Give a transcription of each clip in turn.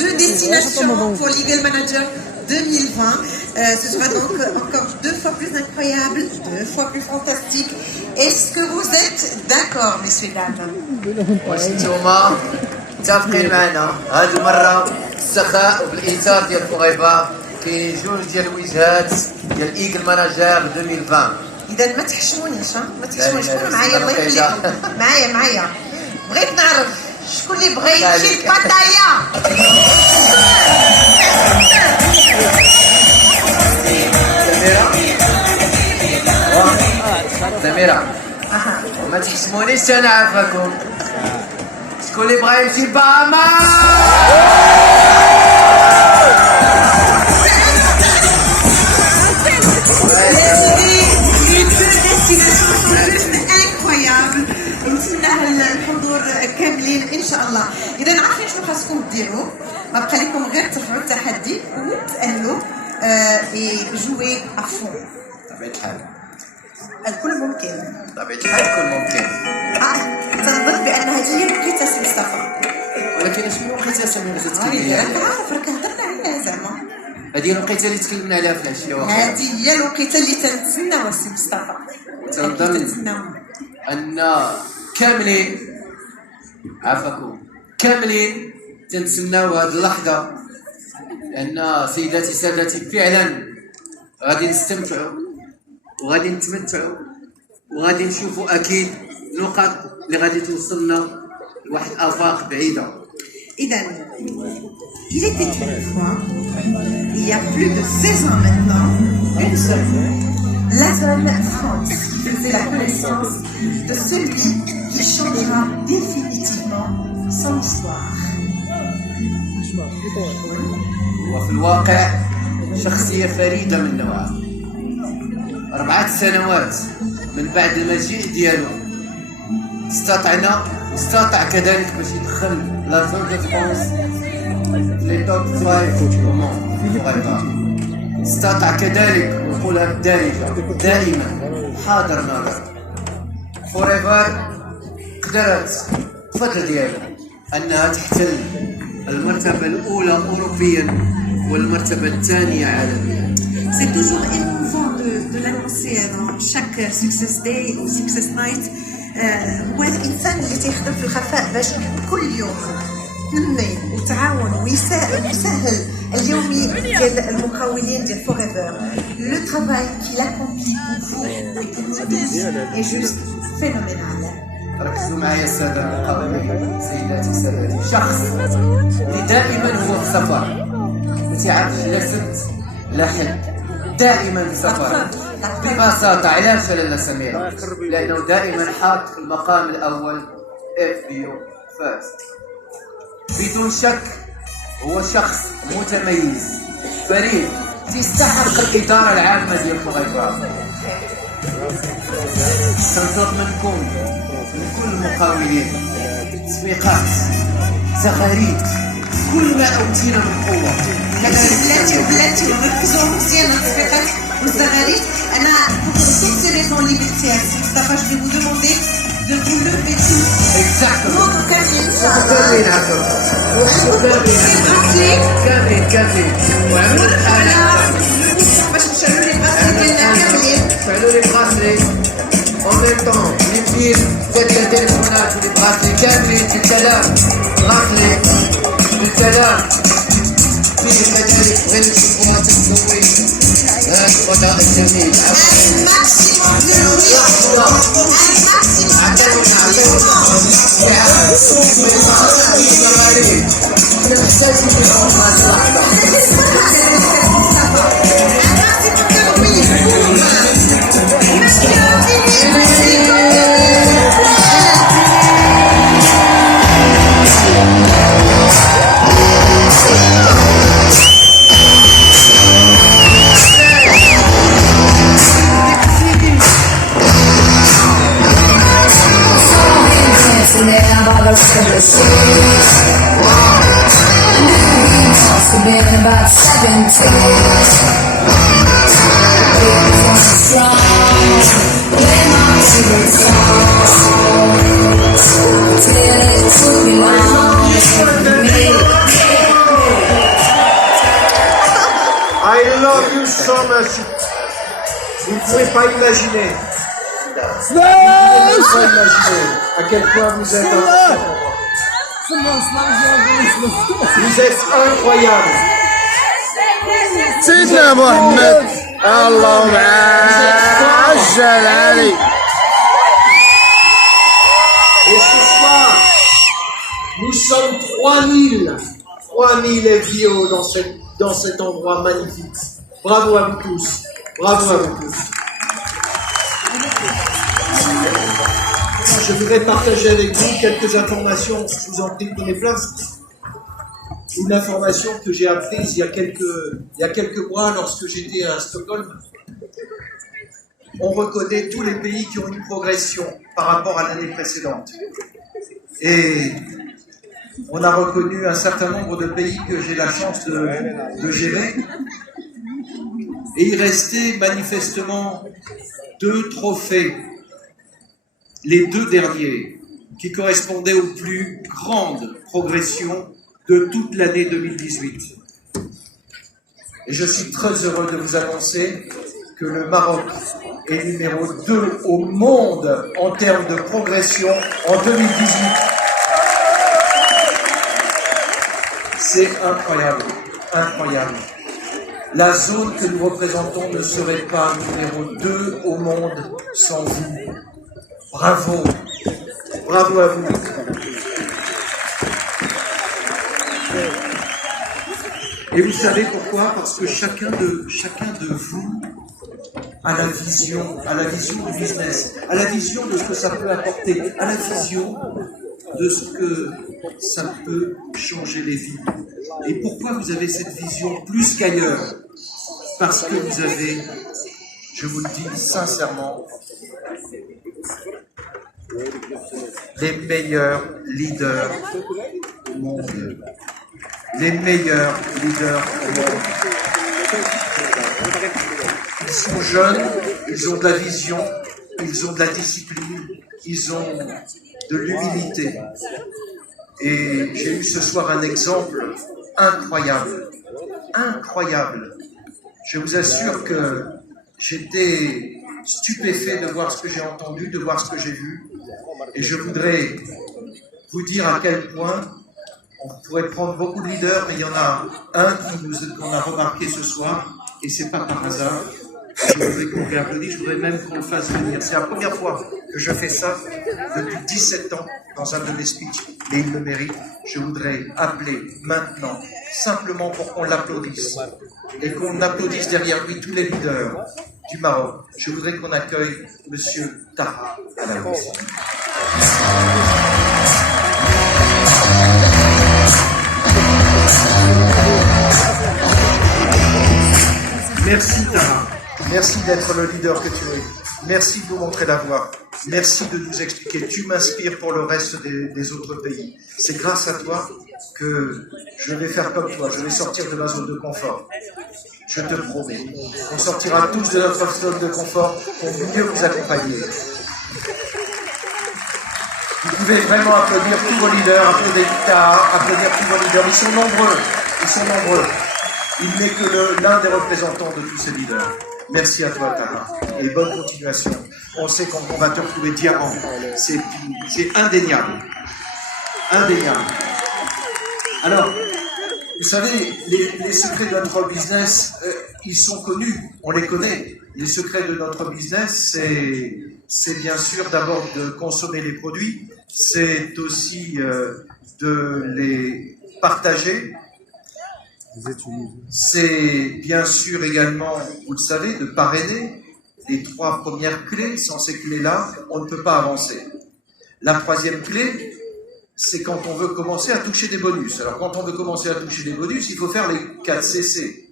deux destinations pour l'Eagle Manager 2020. Ce sera donc encore 2 fois plus incroyable, 2 fois plus fantastique. Est-ce que vous êtes d'accord, messieurs, dames? واش نتوما متفقين معنا هذه المره السخاء وبالايثار ديال فوغيفا كاين جوج ديال الوجهات ديال ايجل ماناجير 2020. اذا ما تحشمونيش، ما تحشمونيش. شكون معايا؟ الله يخليكم. معايا بغيت نعرف شكون اللي بغى يمشي لباتايا. سميرة ما تحشمونيش انا عافاكم. شكون اللي بغى يمشي لباهاما؟ نتمنى الحضور كاملين ان شاء الله. اذا عارفين شنو خاصكم ديروا؟ ما بقى لكم غير ترفعوا التحدي وتأهلوا جوي افون. طبيعة الحال الكل ممكن. طبيعة الحال الكل ممكن. تنظن بان هذه هي وقيته سي مصطفى. ولكن شنو وقيته سميرة تتكلمي راك عارف، راك هضرنا عليها زعما. هذه الوقيته اللي تكلمنا عليها في العشيه واخا. هذه هي الوقيته اللي تنتسناو سي مصطفى. تنظن ان كاملين عافاكم كاملين تنتسناو هذه اللحظه، لان سيداتي سادتي فعلا غادي نستمتعوا وغادي نتمتعوا وغادي نشوفوا اكيد نقط اللي غادي توصلنا لواحد افاق بعيده. إذا il était une fois, il y a plus de 16 ans maintenant, une seule fois, la zone France qui faisait la connaissance de celui qui changera définitivement son histoire. وفي الواقع شخصية فريدة من نوعها. 4 سنوات من بعد المجيء ديالو استطاع كذلك باش يدخل لا زون دو فرانس لي توب 5 كومون في فوغيفا. استطاع كذلك ونقولها بالدارجة دائما حاضر ناظر. فوغيفا قدرت الفترة ديالها انها تحتل المرتبة الأولى أوروبيا والمرتبة الثانية عالميا. C'est toujours émouvant de l'annoncer dans chaque Success Day ou Success Night. هو الإنسان اللي تيخدم في الخفاء باش كل يوم تنمي وتعاون ويسهل اليومي ديال المقاولين ديال فوغيفر. لو ترافاي كي لاكومبلي est juste phénoménal. ركزوا معايا السادة المقاولين سيداتي سادتي، شخص اللي دائما هو في سفر، ما تيعرفش لا ست لا حد، دائما في سفر. ببساطة علاش لاله سميرة؟ لأنه دائما حاط في المقام الأول FBO فاست. بدون شك هو شخص متميز فريد تستحق الإدارة العامة ديال فوغيفا. تنطلب منكم من كل المقاولين تسويقات زغاريد كل ما أوتينا من قوة. بلاتي ركزوا مزيان على التسويقات والزغاريد. أنا toutes ces raisons limitées, Mustafa, je vais vous demander de vous lever tous. Exactement. Notre Camille, فعلوا لي براسلي en même temps les pieds faites le téléphonage les bracelets كاملين بالكلام براسلي بالكلام في كذلك غير الشوكولات تسوي هذا الفضاء الجميل. About 17, strong, play my favorite song, till it took me long to make I love you so much. Vous ne pouvez pas imaginer. Vous ne pouvez pas imaginer à quel point vous êtes important. Vous êtes incroyable. سيدنا محمد اللهم عجل علي. Et ce soir, nous sommes 3000 FBO dans cet endroit magnifique. Bravo à vous tous. Bravo à vous tous. Je voudrais partager avec vous quelques informations. Je vous en prie, prenez place. Une information que j'ai apprise il y a quelques mois lorsque j'étais à Stockholm. On reconnaît tous les pays qui ont une progression par rapport à l'année précédente. Et on a reconnu un certain nombre de pays que j'ai la chance de gérer. Et il restait manifestement 2 trophées, les 2 derniers, qui correspondaient aux plus grandes progressions de toute l'année 2018. Et je suis très heureux de vous annoncer que le Maroc est numéro 2 au monde en termes de progression en 2018. C'est incroyable, incroyable. La zone que nous représentons ne serait pas numéro 2 au monde sans vous. Bravo, bravo à vous. Et vous savez pourquoi? Parce que chacun de vous a la vision du business, a la vision de ce que ça peut apporter, a la vision de ce que ça peut changer les vies. Et pourquoi vous avez cette vision plus qu'ailleurs? Parce que vous avez, je vous le dis sincèrement, les meilleurs leaders au monde. Les meilleurs leaders au monde. Ils sont jeunes, ils ont de la vision, ils ont de la discipline, ils ont de l'humilité. Et j'ai eu ce soir un exemple incroyable. Incroyable. Je vous assure que j'étais stupéfait de voir ce que j'ai entendu, de voir ce que j'ai vu. Et je voudrais vous dire à quel point on pourrait prendre beaucoup de leaders, mais il y en a un qu'on a remarqué ce soir, et c'est pas par hasard. Je voudrais qu'on réapplaudisse, je voudrais même qu'on le fasse venir. C'est la première fois que je fais ça depuis 17 ans dans un de mes speeches, et il le mérite. Je voudrais appeler maintenant, simplement pour qu'on l'applaudisse, et qu'on applaudisse derrière lui tous les leaders du Maroc. Je voudrais qu'on accueille Monsieur Taha Alaoui. Merci Taha, merci d'être le leader que tu es, merci de nous montrer la voie, merci de nous expliquer, tu m'inspires pour le reste des autres pays. C'est grâce à toi que je vais faire comme toi, je vais sortir de ma zone de confort. Je te promets, on sortira tous de notre zone de confort pour mieux vous accompagner. Vous pouvez vraiment applaudir tous vos leaders, applaudir Taha, applaudir tous vos leaders, ils sont nombreux, ils sont nombreux. Il n'est que l'un des représentants de tous ces leaders. Merci à toi, Taha, et bonne continuation. On sait qu'on va te retrouver diamant. C'est indéniable. Indéniable. Alors, vous savez, les secrets de notre business, ils sont connus, on les connaît. Les secrets de notre business, c'est bien sûr d'abord de consommer les produits, c'est aussi de les partager. C'est bien sûr également, vous le savez, de parrainer les 3 premières clés. Sans ces clés-là, on ne peut pas avancer. La 3e clé, c'est quand on veut commencer à toucher des bonus. Alors quand on veut commencer à toucher des bonus, il faut faire les 4 CC.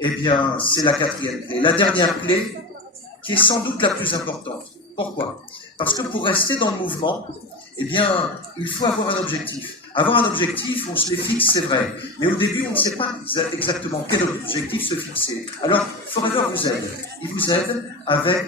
Eh bien, c'est la 4e clé. La dernière clé, qui est sans doute la plus importante. Pourquoi? Parce que pour rester dans le mouvement, eh bien, il faut avoir un objectif. Avoir un objectif, on se les fixe, c'est vrai. Mais au début, on ne sait pas exactement quel objectif se fixer. Alors, Forever vous aide. Il vous aide avec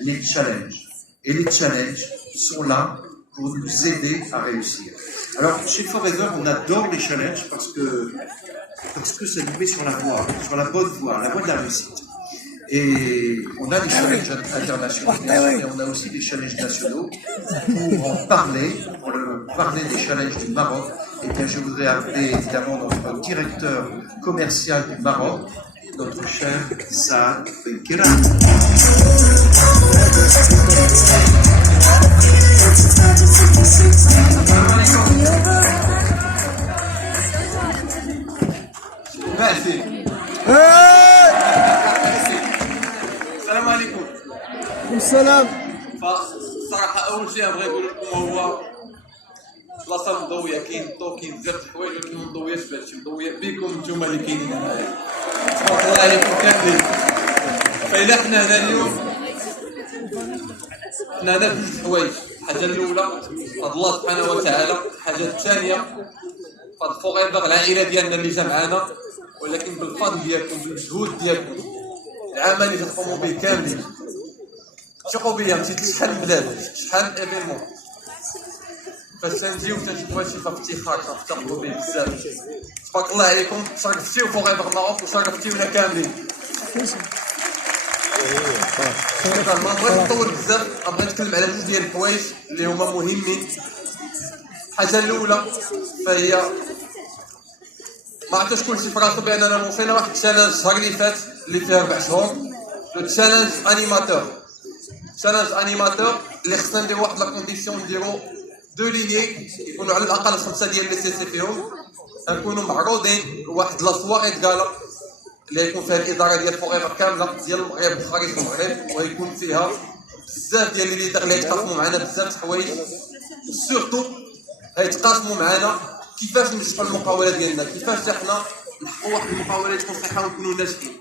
les challenges. Et les challenges sont là pour nous aider à réussir. Alors, chez Forever, on adore les challenges parce que ça nous met sur la bonne voie, la voie de la réussite. Et on a des challenges internationaux, et on a aussi des challenges nationaux. Pour parler des challenges du Maroc, et bien je voudrais appeler évidemment notre directeur commercial du Maroc, notre cher Saad Benkiran. السلام عليكم. السلام. فالصراحة أول شيء أبغى نقول لكم هو بلاصة مضوية، كاين الضو، كاين بزاف د الحوايج، ولكن ما مضوياش بهادشي، مضوية بكم نتوما اللي كاينين هنايا. تبارك الله عليكم كاملين. فإلا حنا هنا اليوم حنا هنا بجوج حوايج، الحاجة الأولى فضل الله سبحانه وتعالى، الحاجة الثانية فضل فوغيفر العائلة ديالنا اللي جا معانا، ولكن بالفضل ديالكم بالمجهود ديالكم العمل اللي تقوموا به كاملين. ثقوا بيا مشيت لشحال من بلاد، شحال ايفينمون، فاش تنجيو تنشوفوا هادشي فافتخار كنفتخروا به بزاف. تبارك الله عليكم، شرفتيو فوغيفر ماروك وشرفتيونا كاملين. ما بغيتش نطول بزاف، بغيت نتكلم على جوج ديال الحوايج اللي هما مهمين. الحاجة الأولى فهي ما عرفتش كلشي في راسو باننا وصلنا واحد التشالنج الشهر اللي فات اللي فيه 4 شهور، لو تشالنج انيماتور. تشالنج انيماتور اللي خصنا نديرو واحد لا كونديسيون، نديرو 2 ليني يكونوا على الاقل 5 ديال لي سي سي فيهم، نكونوا معروضين لواحد لا سواري كالا اللي يكون فيها الاداره ديال فوغيفر كامله ديال المغرب وخارج المغرب، ويكون فيها بزاف ديال لي ليدر اللي يتقاسموا معنا بزاف د الحوايج، سورتو غيتقاسموا معنا كيفاش ننجحوا المقاولة ديالنا، كيفاش حنا نحققوا واحد المقاولة تكون صحيحة ونكونوا ناجحين.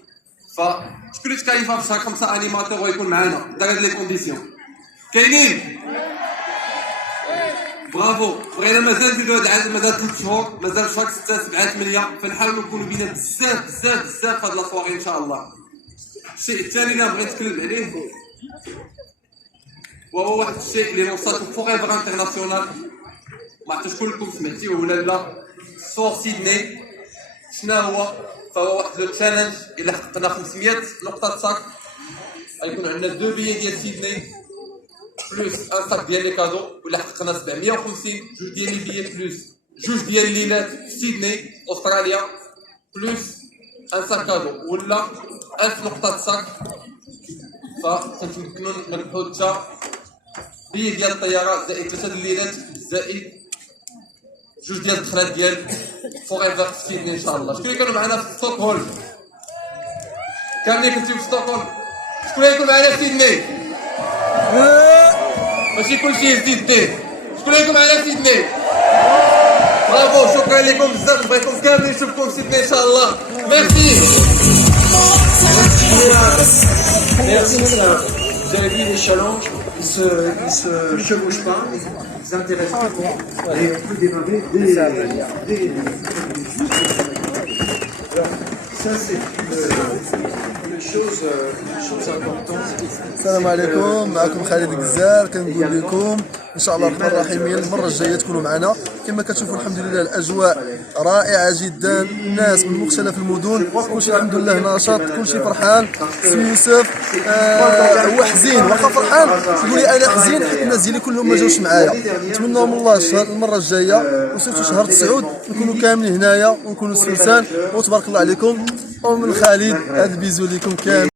فشكون اللي تكاليفا في شهر 5 انيماتور ويكون معنا دار هاد لي كونديسيون؟ كاينين؟ برافو. بغينا مازال نزيدو هاد العدد، مازال 3 شهور، مازال شهر 6 7 8، فنحاولوا نكونوا بينا بزاف بزاف بزاف في هاد لاصواري ان شاء الله. الشيء الثاني اللي بغيت نتكلم عليه وهو واحد الشيء اللي وصلته فوغيفر انترناسيونال، ما عرفتش كلكم سمعتيه ولا لا. سور سيدني شنو هو؟ فهو واحد لو تشالنج الا حققنا 500 نقطة صاك غيكون عندنا 2 بيي ديال سيدني بلوس ان صاك ديال لي كادو، ولا حققنا 750 جوج ديال لي بيي بلوس جوج ديال الليلات في سيدني استراليا بلوس ان صاك كادو، ولا 1000 نقطة صاك. فتنمكنوا نربحوا حتى بيي ديال الطيارة زائد 3 الليلات زائد جوج ديال الدخلات ديال فوغيفر في سيدني ان شاء الله. شكون اللي كانوا معنا في ستوكهولم؟ كاملين كنتو في ستوكهولم؟ شكون اللي يكون معنا في سيدني؟ ماشي كلشي يزيد الدين. شكون اللي يكون معنا في سيدني؟ برافو، شكرا لكم بزاف، نبغيكم كاملين نشوفكم في سيدني ان شاء الله. ميرسي. Vous avez vu les challenges, ils se chevauchent pas, ils intéressent tout le monde. Et on peut démarrer dès alors, ça c'est une chose importante. السلام عليكم، معكم خالد الجزار. كنقول لكم ان شاء الله الرحمن الرحيم المره الجايه تكونوا معنا. كما كتشوفوا الحمد لله الاجواء رائعه جدا، الناس من مختلف المدن، كلشي الحمد لله نشاط، كلشي فرحان. سي يوسف هو حزين، واخا فرحان يقول لي انا حزين حيت الناس ديالي كلهم ما جاوش معايا. نتمنى من الله المره الجايه وسيرتو شهر 9 نكونوا كاملين هنايا ونكونوا سلسان. وتبارك الله عليكم. ومن خالد هذا البيزو ليكم كامل.